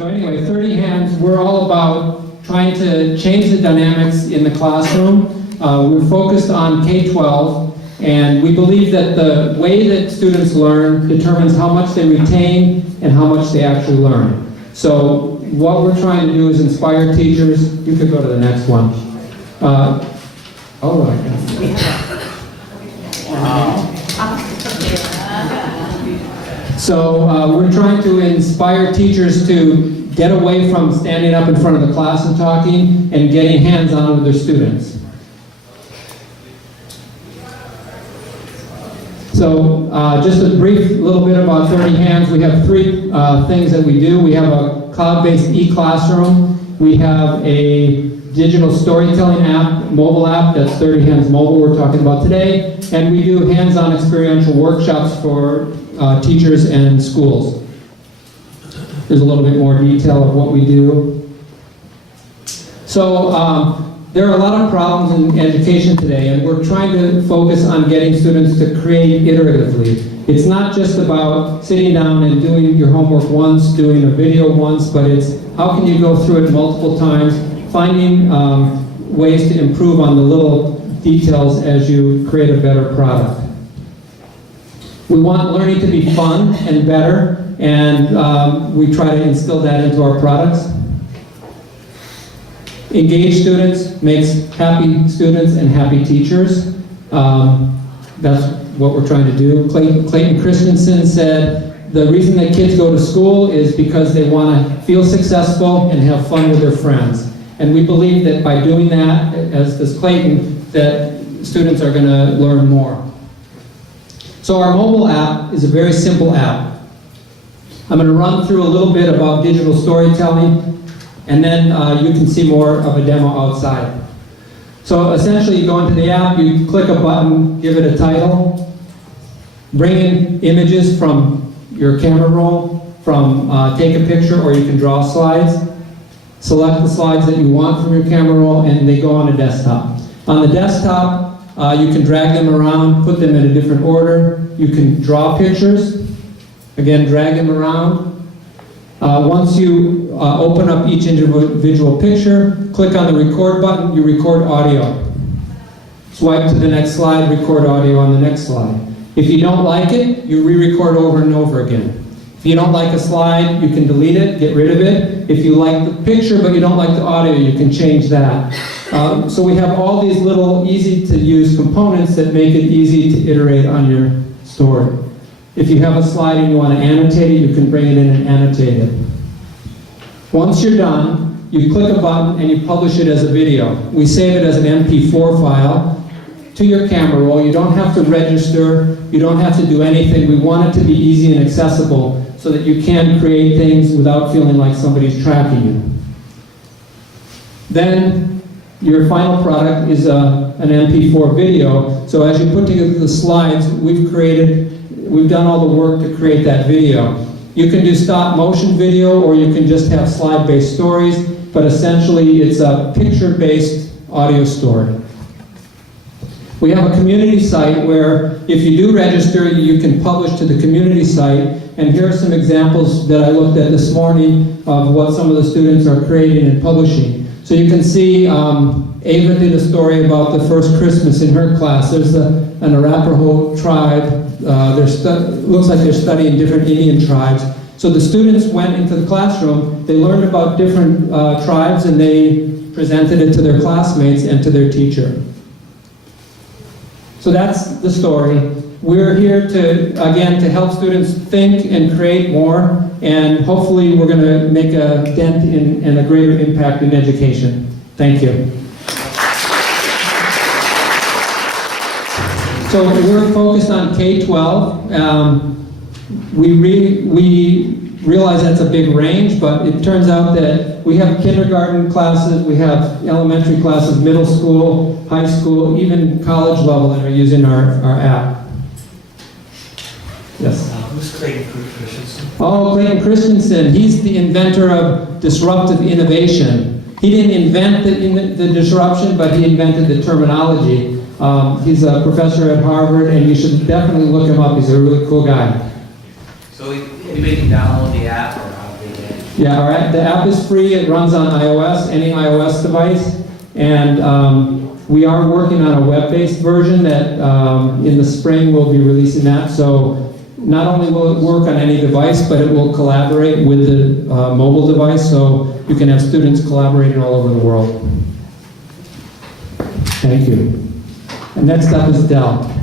So anyway, 30 hands, we're all about trying to change the dynamics in the classroom. We're focused on K-12, and we believe that the way that students learn determines how much they retain and how much they actually learn. So what we're trying to do is inspire teachers. You could go to the next one. So we're trying to inspire teachers to get away from standing up in front of the class and talking and getting hands-on with their students. So just a brief little bit about 30 Hands. We have three things that we do. We have a cloud-based e-classroom. We have a digital storytelling app, mobile app, that's 30 Hands Mobile we're talking about today. And we do hands-on experiential workshops for teachers and schools. There's a little bit more detail of what we do. So there are a lot of problems in education today, and we're trying to focus on getting students to create iteratively. It's not just about sitting down and doing your homework once, doing a video once, but it's how can you go through it multiple times, finding ways to improve on the little details as you create a better product. We want learning to be fun and better, and we try to instill that into our products. Engaged students makes happy students and happy teachers. That's what we're trying to do. Clayton Christensen said, the reason that kids go to school is because they want to feel successful and have fun with their friends. And we believe that by doing that, as does Clayton, that students are going to learn more. So our mobile app is a very simple app. I'm going to run through a little bit about digital storytelling, and then you can see more of a demo outside. So essentially you go into the app, you click a button, give it a title, bring in images from your camera roll, from take a picture, or you can draw slides. Select the slides that you want from your camera roll, and they go on a desktop. On the desktop, you can drag them around, put them in a different order. You can draw pictures, again, drag them around. Once you open up each individual picture, click on the record button, you record audio. Swipe to the next slide, record audio on the next slide. If you don't like it, you re-record over and over again. If you don't like a slide, you can delete it, get rid of it. If you like the picture but you don't like the audio, you can change that. So we have all these little easy-to-use components that make it easy to iterate on your story. If you have a slide and you want to annotate it, you can bring it in and annotate it. Once you're done, you click a button and you publish it as a video. We save it as an MP4 file to your camera roll. You don't have to register. You don't have to do anything. We want it to be easy and accessible so that you can create things without feeling like somebody's tracking you. Then your final product is an MP4 video. So as you put together the slides, we've done all the work to create that video. You can do stop motion video, or you can just have slide-based stories, but essentially it's a picture-based audio story. We have a community site where if you do register, you can publish to the community site, and here are some examples that I looked at this morning of what some of the students are creating and publishing. So you can see Ava did a story about the first Christmas in her class. There's an Arapaho tribe. Looks like they're studying different Indian tribes. So the students went into the classroom, they learned about different tribes, and they presented it to their classmates and to their teacher. So that's the story. We're here to help students think and create more, and hopefully we're going to make a dent and a greater impact in education. Thank you. So we're focused on K-12. We realize that's a big range, but it turns out that we have kindergarten classes, we have elementary classes, middle school, high school, even college level that are using our app. Yes? Who's Clayton Christensen? Oh, Clayton Christensen. He's the inventor of disruptive innovation. He didn't invent the disruption, but he invented the terminology. He's a professor at Harvard, and you should definitely look him up. He's a really cool guy. So anybody can download the app, or how do they get it? Yeah, all right. The app is free. It runs on iOS, any iOS device. And we are working on a web-based version that in the spring we'll be releasing that. So not only will it work on any device, but it will collaborate with the mobile device, so you can have students collaborating all over the world. Thank you. And next up is Dell.